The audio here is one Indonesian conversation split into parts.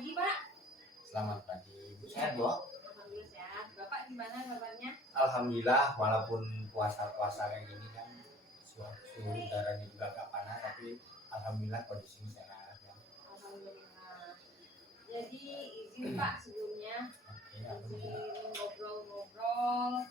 pagi, Pak. Selamat pagi, Bu. Sehat, Bu? Alhamdulillah sehat. Bapak gimana kabarnya? Alhamdulillah, walaupun puasa-puasa kayak gini kan suhu udaranya juga agak panas, tapi alhamdulillah kondisinya sehat ya. Alhamdulillah. Jadi izin Pak sebelumnya, Oke, alhamdulillah. izin ngobrol-ngobrol.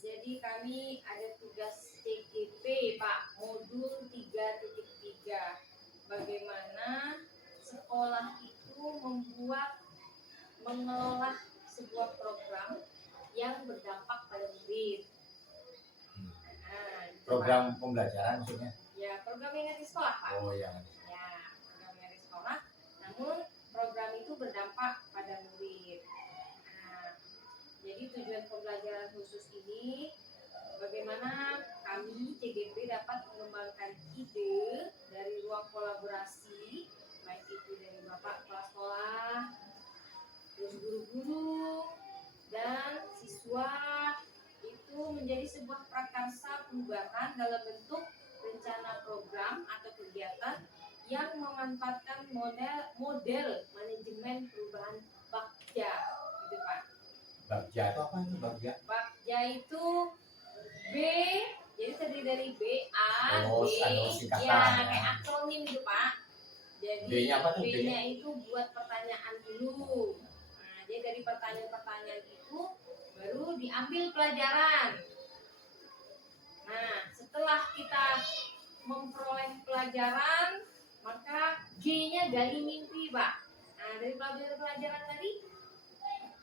Jadi kami ada tugas CGP Pak, modul 3.3. Bagaimana sekolah itu mengelola sebuah program yang berdampak pada murid. Nah, Program pembelajaran maksudnya? Ya, program ingat di sekolah, Pak. Oh ya. Ya, program ingat di sekolah. Namun program itu berdampak pada murid. Nah, jadi tujuan pembelajaran khusus ini bagaimana kami CGP dapat mengembangkan ide dari ruang kolaborasi, baik itu dari Bapak kepala sekolah, terus guru-guru dan siswa, itu menjadi sebuah prakarsa perubahan dalam bentuk rencana program atau kegiatan yang memanfaatkan model manajemen perubahan Bagja, gitu Pak. Bagja itu apa itu Bagja? Bagja itu B, jadi terdiri dari B, A, Oh, D, singkatan, ya ya. kayak akronim itu Pak. Jadi B-nya apa tuh, B-nya itu buat pertanyaan dulu. Nah, jadi dari pertanyaan-pertanyaan itu baru diambil pelajaran. Nah, setelah kita memperoleh pelajaran, maka G-nya gali mimpi, Pak. Nah, dari pelajaran tadi,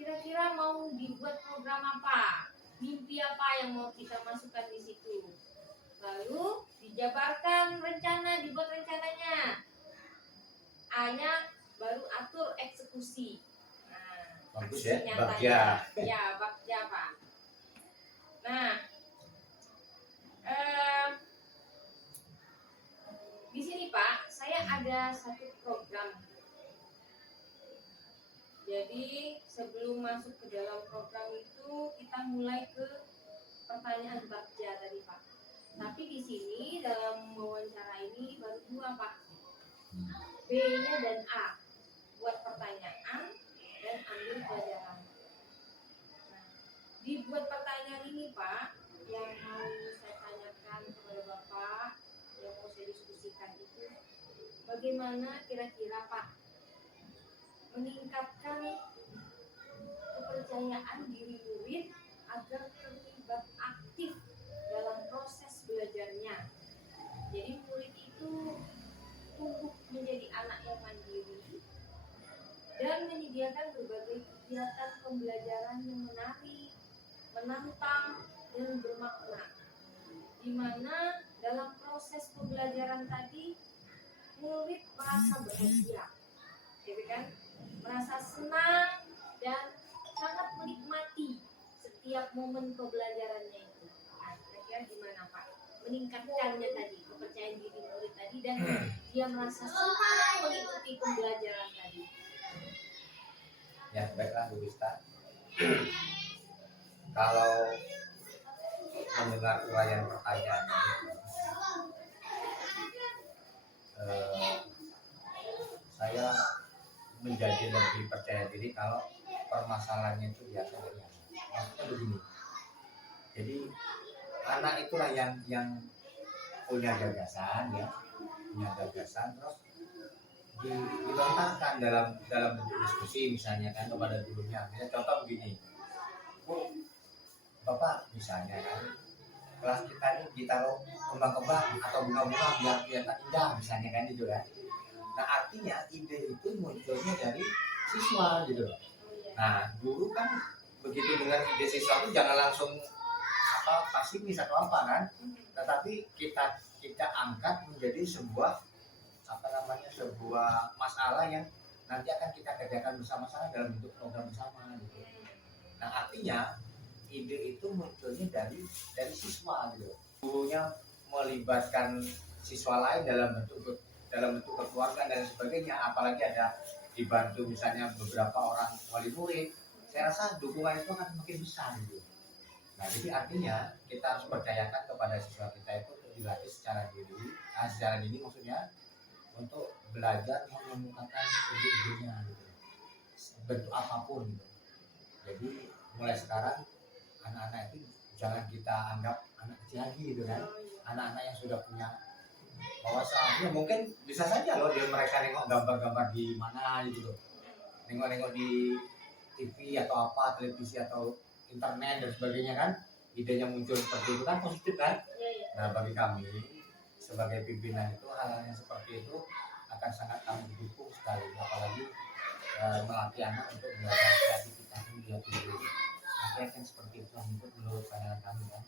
kira-kira mau dibuat program apa? Mimpi apa yang mau kita masukkan di situ? Lalu dijabarkan rencana, dibuat rencananya. A-nya baru atur eksekusi. Nah, Bagus aksi ya, nyatanya. Bagja. Ya, Bagja, Pak. Nah, di sini Pak, saya ada satu program. Jadi sebelum masuk ke dalam program itu kita mulai ke pertanyaan Bagja tadi Pak. Tapi di sini dalam wawancara ini baru dua Pak, B-nya dan A, buat pertanyaan dan ambil pelajaran. Nah, dibuat pertanyaan ini Pak, yang mau saya tanyakan kepada Bapak, yang mau saya diskusikan itu, bagaimana kira-kira Pak meningkatkan kepercayaan diri murid agar terlibat aktif dalam proses belajarnya. Jadi murid itu tumbuh menjadi anak yang mandiri dan menyediakan berbagai kegiatan pembelajaran yang menarik, menantang, dan bermakna, di mana dalam proses pembelajaran tadi murid merasa bahagia, gitu kan? Merasa senang dan sangat menikmati setiap momen pembelajarannya itu. Nah, kira-kira gimana Pak? Meningkatkannya tadi, kepercayaan diri murid tadi, dan dia merasa senang mengikuti pembelajaran tadi. Ya, baiklah Bu Bista. Kalau mendengar uraian pertanyaan saya menjadi lebih percaya diri kalau permasalahannya itu biasa dari anak. Maksudnya begini. Jadi anak itulah yang punya gagasan ya, terus dilontarkan dalam bentuk diskusi misalnya kan kepada gurunya. Misalnya contoh begini, Bu, Bapak misalnya kan kelas kita ini ditaruh kembang-kembang atau bunga-bunga biar kelihatan indah misalnya kan itu kan. Nah artinya ide itu munculnya dari siswa gitu loh. Nah guru kan begitu dengan ide siswa itu jangan langsung pesimis atau apa kan, tetapi kita angkat menjadi sebuah sebuah masalah yang nanti akan kita kerjakan bersama-sama dalam bentuk program bersama gitu. Nah artinya ide itu munculnya dari siswa gitu. Gurunya melibatkan siswa lain dalam bentuk kekeluargaan dan sebagainya, apalagi ada dibantu misalnya beberapa orang wali murid, saya rasa dukungan itu akan makin besar gitu. Nah jadi artinya kita harus percayakan kepada siswa kita itu untuk dilatih secara dini maksudnya untuk belajar mengemukakan ide-idenya gitu. Bentuk apapun gitu. Jadi mulai sekarang anak-anak itu jangan kita anggap anak kecil lagi gitu kan. Anak-anak yang sudah punya wawasan, ya mungkin bisa saja loh dia mereka nengok gambar-gambar di mana gitu loh. Nengok-nengok di TV atau apa, televisi atau internet dan sebagainya kan, idenya muncul seperti itu kan positif kan. Nah bagi kami sebagai pimpinan itu hal yang seperti itu akan sangat kami dukung sekali, apalagi melatih anak untuk belajar kreativitas dia dulu. Makanya kan seperti itu menurut pandangan kami kan.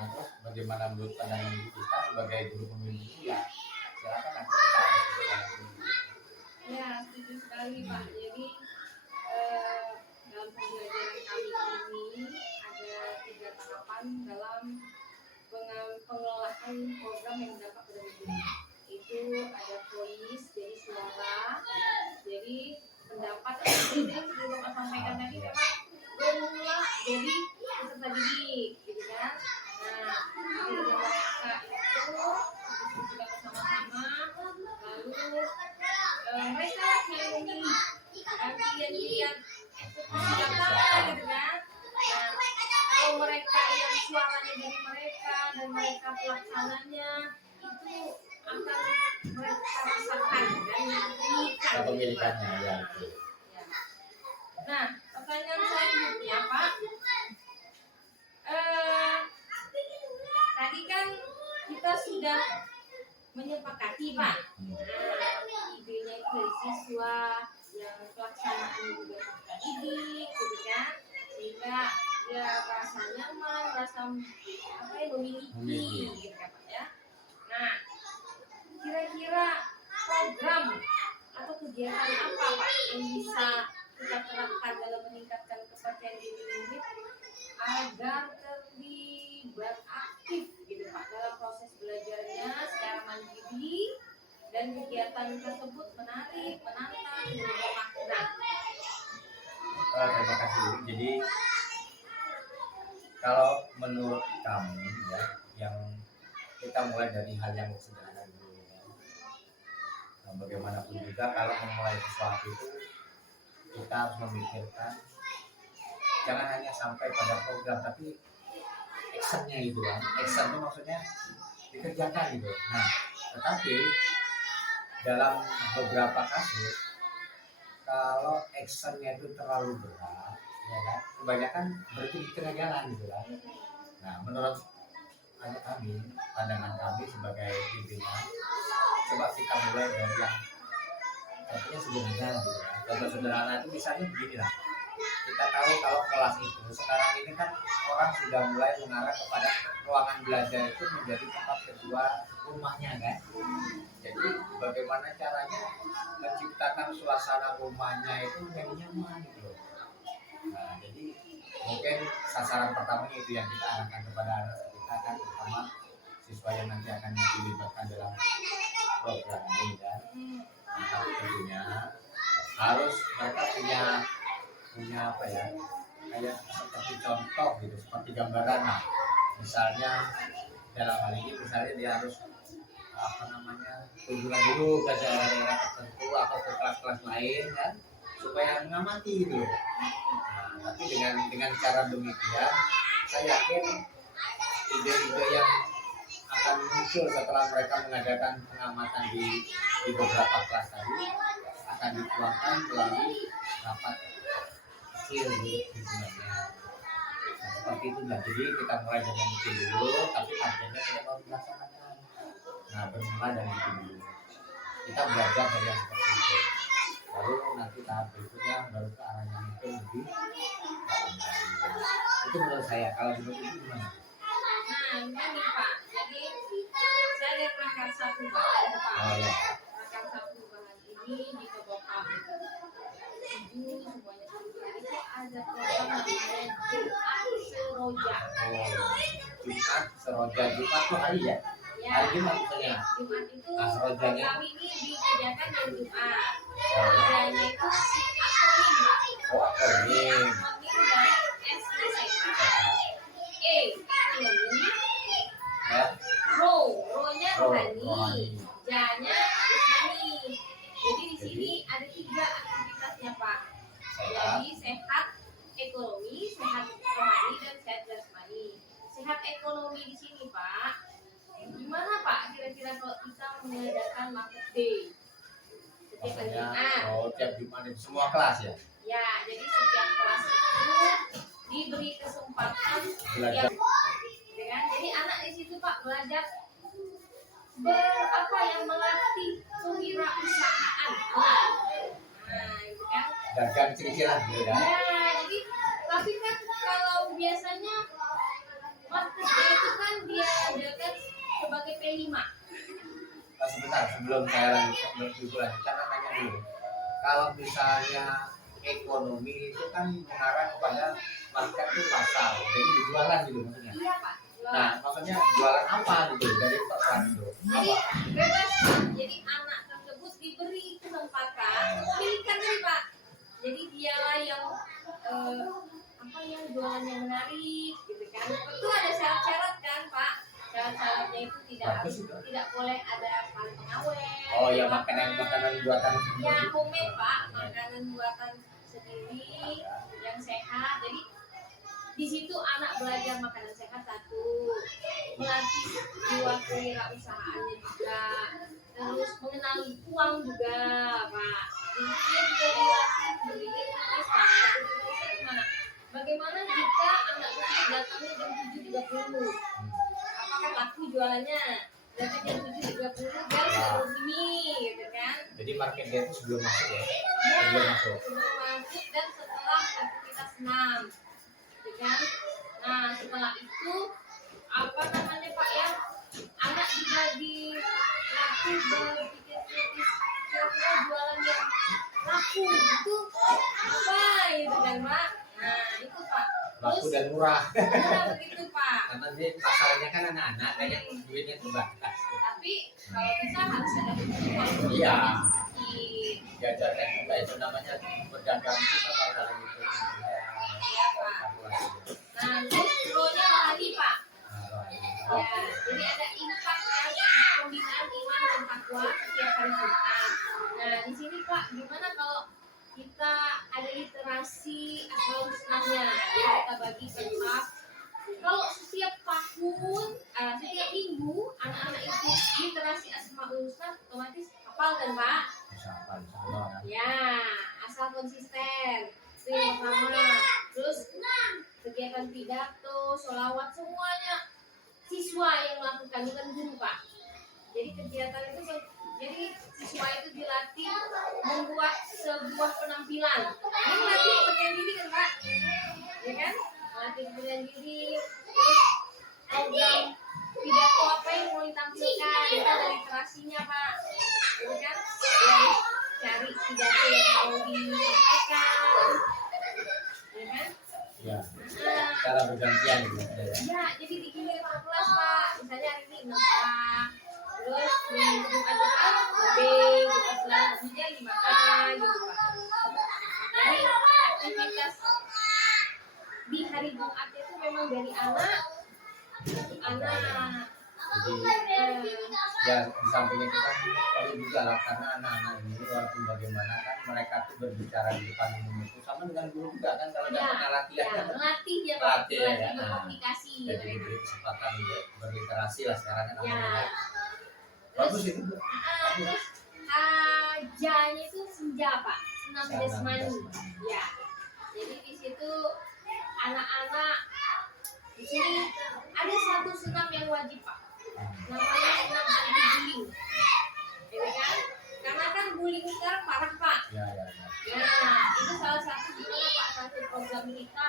Nah terus bagaimana menurut pandangan kita sebagai guru pembimbing ya silakan nanti kita ya setuju sekali Pak. Jadi dalam pembelajaran kami ini ada 3 tahapan dalam pengelolaan program yang dapat berbeda. Itu ada voice, jadi suara, jadi pendapat ini sudah Bapak sampaikan tadi memang bermula dari peserta didik gitu kan. Nah jadi mereka itu diskusikan bersama-sama, lalu mereka yang memilih dan pilihan eksekusi apa gitu kan. Nah kalau mereka yang suaranya dari mereka dan mereka pelaksananya itu akan mereka rasakan dan kepemilikannya ya. Nah, pertanyaan selanjutnya Pak, tadi kan kita sudah menyepakati Pak, idenya itu dari siswa, yang pelaksanaan juga peserta didik, gitu kan, sehingga dia merasa nyaman, merasa memiliki, gitu kan Pak ya. Nah, kira-kira program atau kegiatan apa Pak yang bisa kita terapkan dalam meningkatkan kepercayaan diri murid agar terlibat aktif gitu Pak dalam proses belajarnya secara mandiri dan kegiatan tersebut menarik, menantang, bermakna. Terima kasih. Jadi kalau menurut kami ya yang kita mulai dari hal yang sederhana dulu ya. Nah, bagaimanapun juga kalau memulai sesuatu itu kita harus memikirkan jangan hanya sampai pada program tapi actionnya gitu kan. Action itu maksudnya dikerjakan gitu. Nah tetapi dalam beberapa kasus kalau actionnya itu terlalu berat ya kan kebanyakan berarti di tengah jalan gitu kan. Nah menurut kami pandangan kami sebagai pimpinan coba kita mulai dari yang contohnya sederhana gitu kan. Contoh sederhana itu misalnya begini lah, kita tahu kalau kelas itu sekarang ini kan orang sudah mulai mengarah kepada ruangan belajar itu menjadi tempat kedua rumahnya kan. Jadi bagaimana caranya menciptakan suasana rumahnya itu yang nyaman gitu. Nah jadi mungkin sasaran pertamanya itu yang kita arahkan kepada anak kita kan, terutama siswa yang nanti akan dilibatkan dalam program ini kan. Nah, tapi tentunya harus mereka punya apa ya, kayak seperti contoh gitu, seperti gambaran. Nah, misalnya dalam hal ini misalnya dia harus apa namanya kunjungan dulu ke daerah tertentu atau ke kelas-kelas lain kan supaya mengamati gitu. Nah, tapi dengan cara demikian saya yakin ide-ide yang akan muncul setelah mereka mengadakan pengamatan di beberapa kelas tadi akan dituangkan melalui rapat kecil gitu sebenarnya. Nah, seperti itu lah. Jadi kita mulai dari yang kecil dulu, tapi targetnya kita baru melaksanakan. Nah bermula dari itu dulu. Kita belajar dari yang seperti itu. Lalu nanti tahap berikutnya baru ke arah yang itu lebih dalam lagi. Itu menurut saya. Kalau menurut itu gimana? Nah, ini Pak. Jadi saya lihat prakar satu bahan Pak. Oh ya. Prakar satu bahan ini jika Bapak setuju semuanya setuju itu ada program namanya Jumat Seroja. Oh, Jumat Seroja. Jumat tuh hari ya? Ya. Hari Jumat misalnya. Jumat itu Serojanya kami ini dikerjakan dari Jumat. Kerjanya itu akronim Pak. Oh akronim. Akronim dari S E ekonomi. Ya. Ro-nya rohani, Rohani. J-nya sini ada 3 aktivitasnya Pak. Sehat. Jadi sehat ekonomi, sehat rohani, dan sehat jasmani. Sehat ekonomi di sini Pak, gimana Pak kira-kira kalau kita mengadakan market day setiap hari Maksudnya, Jumat? tiap Jumat itu semua kelas ya? Ya, jadi setiap kelas itu diberi kesempatan Belajar. ya kan? Jadi anak di situ Pak belajar melatih kewirausahaan. Nah, itu kan. Dagang ciri-ciri gitu kan? Ya, jadi tapi kan kalau biasanya market day itu kan dia adakan sebagai P5. Sebentar, sebelum saya lanjutkan, kita nanya dulu. Kalau misalnya ekonomi itu kan mengarah kepada market itu pasar, jadi jualan gitu maksudnya. Iya Pak. Nah, maksudnya jualan apa gitu dari perusahaan itu? Jadi Apa? bebas Pak. Jadi anak tersebut diberi kesempatan memilihkan diri Pak. Jadi dialah yang jualan yang menarik gitu kan. Tentu ada syarat-syarat kan Pak. Syarat-syaratnya itu Bagus itu. tidak boleh ada paling pengawet. Oh ya, makanan buatan. Ya homemade Pak, makanan buatan sendiri yang sehat. Jadi di situ anak belajar makanan sehat satu, melatih jiwa kewirausahaannya juga, terus mengenali uang juga Pak. Dia juga dilatih berpikir kritis Pak. Berpikir kritis gimana? Bagaimana jika anak tersebut datangnya jam 7.30? Apakah laku jualannya? Datang jam 7.30 biar sebelum ini gitu kan? Jadi market dia itu sebelum masuk ya? Ya, Sebelum masuk. sebelum masuk dan setelah aktivitas senam, gitu kan? Nah, setelah itu Pak ya? Anak juga dilatih berpikir kritis, kira-kira jualan yang laku itu apa gitu kan Pak? Nah, itu Pak. Laku dan murah. Murah begitu Pak. Karena dia pasarnya kan anak-anak, banyak duitnya terbatas. Tapi kalau bisa harus ada uang. Iya. Sedikit. Jajaran juga itu namanya berdagang itu kalau gitu. Ya Pak. Nah, terus pro-nya lagi Pak. Ya, jadi ada infak ya, pembinaan iman dan takwa setiap hari Jumat. Nah, di sini Pak, gimana kalau kita ada literasi asal husnanya? Jadi kita bagi kelas. Kalau setiap tahun, setiap minggu anak-anak itu literasi asmaul husna, otomatis hafal kan Pak? Ya, asal konsisten. Itu yang pertama. Terus kegiatan pidato, sholawat semuanya siswa yang melakukan, bukan guru Pak. Jadi kegiatan itu jadi siswa itu dilatih membuat sebuah penampilan. Ini melatih kepercayaan diri kan Pak? Ya kan? Melatih kepercayaan diri. Terus program pidato apa yang mau ditampilkan, itu ada literasinya Pak. Gitu kan? Ya, cari pidato yang mau disampaikan. Ya kan? Ya. Cara bergantian gitu ya. Ya, jadi digilir per kelas Pak. Misalnya hari ini 6 A, terus minggu depan B, kita selanjutnya 5A gitu Pak. Jadi aktivitas di hari Jumat itu memang dari anak untuk anak. Jadi ya di samping itu kan perlu juga lah, karena anak-anak ini walaupun bagaimana kan mereka tuh berbicara di depan umum itu sama dengan guru juga kan kalau nggak pernah latihan Ya, kan melatih ya Pak, Melatih, ya, melatih kan? berkomunikasi. jadi diberi kesempatan untuk berliterasi lah sekarang kan Ya. anak-anak. Terus, Bagus itu Bu. terus hajanya itu senja Pak, senam Senam jasmani. jasmani. Ya, jadi di situ anak-anak di sini ada satu senam yang wajib Pak. Namanya senam anti bullying, ya kan? Karena kan bullying sekarang parah Pak. Ya. Nah, itu salah satu gimana Pak, satu program kita.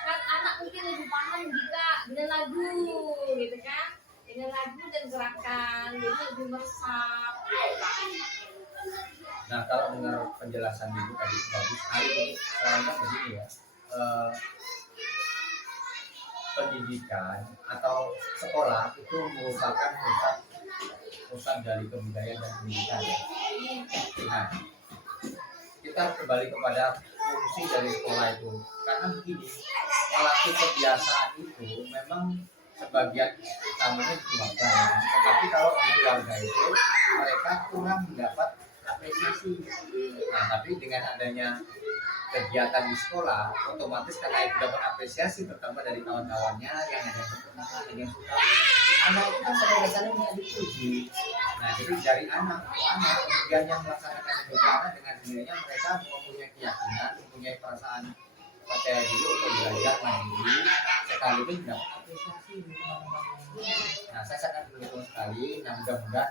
Kan anak mungkin lebih paham jika dengan lagu, gitu kan? Dengan lagu dan gerakan, jadi lebih meresap. Nah kalau dengar penjelasan Ibu tadi bagus sekali. Soalnya begini ya, pendidikan atau sekolah itu merupakan pusat dari kebudayaan dan pendidikan ya. Nah, kita kembali kepada fungsi dari sekolah itu, karena begini, melatih kebiasaan itu memang sebagian utamanya di keluarga, tetapi kalau di keluarga itu mereka kurang mendapat apresiasi. Nah, tapi dengan adanya kegiatan di sekolah, otomatis karena itu dapat apresiasi pertama dari kawan-kawannya yang ada yang berkenan, ada yang suka. Anak itu kan pada dasarnya minta dipuji. Nah, jadi dari anak ke anak kemudian yang melaksanakan bagaimana dengan sendirinya mereka mempunyai keyakinan, mempunyai perasaan percaya diri untuk belajar mandiri sekaligus dapat apresiasi dari teman-teman. Nah, saya sangat mendukung sekali. Nah, mudah-mudahan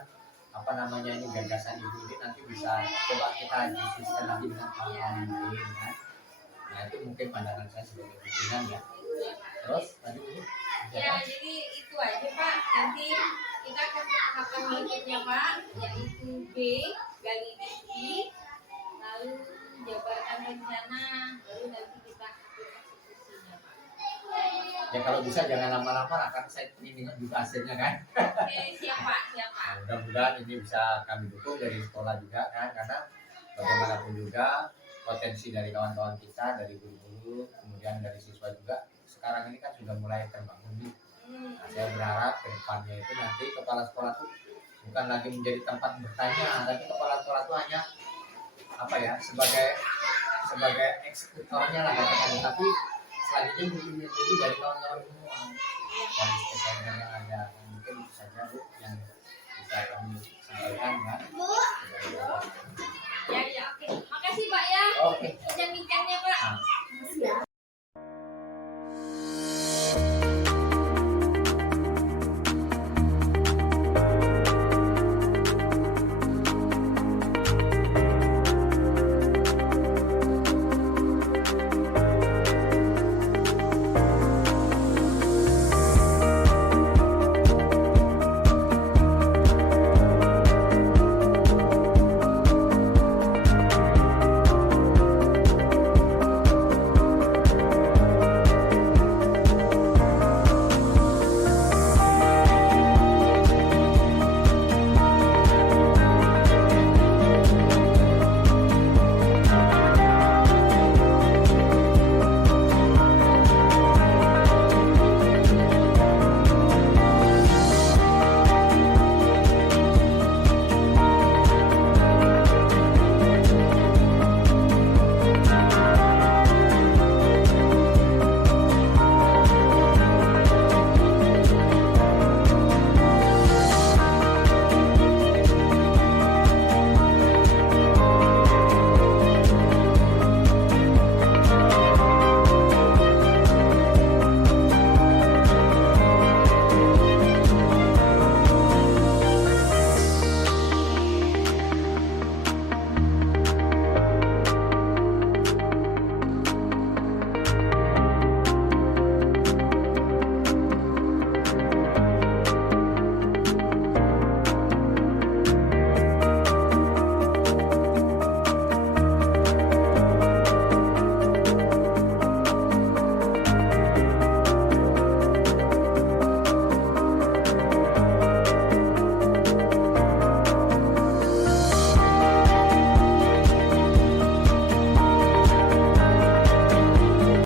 apa namanya ini gagasan ibu ini nanti bisa coba kita diskusikan lagi dengan kawan-kawan lain kan. Nah, itu mungkin pandangan saya sebagai pimpinan ya. Terus tadi ini Ya, jadi itu aja Pak. Nanti kita akan ke tahapan berikutnya Pak, yaitu B, gali bukti, lalu jabarkan rencana, baru nanti kita atur eksekusinya Pak. ya kalau bisa jangan lama-lama akan saya ingin dengar juga hasilnya kan. Oke, siap Pak, siap Pak. Nah, mudah-mudahan ini bisa kami dukung dari sekolah juga kan, karena bagaimanapun juga potensi dari kawan-kawan kita, dari guru-guru, kemudian dari siswa juga sekarang ini kan sudah mulai terbangun nih. Nah, saya berharap ke depannya itu nanti kepala sekolah itu bukan lagi menjadi tempat bertanya, tapi kepala sekolah itu hanya apa ya, sebagai eksekutornya lah katakan, tapi selanjutnya mungkin itu dari kawan-kawan semua dari stakeholder yang ada. Mungkin itu saja Bu yang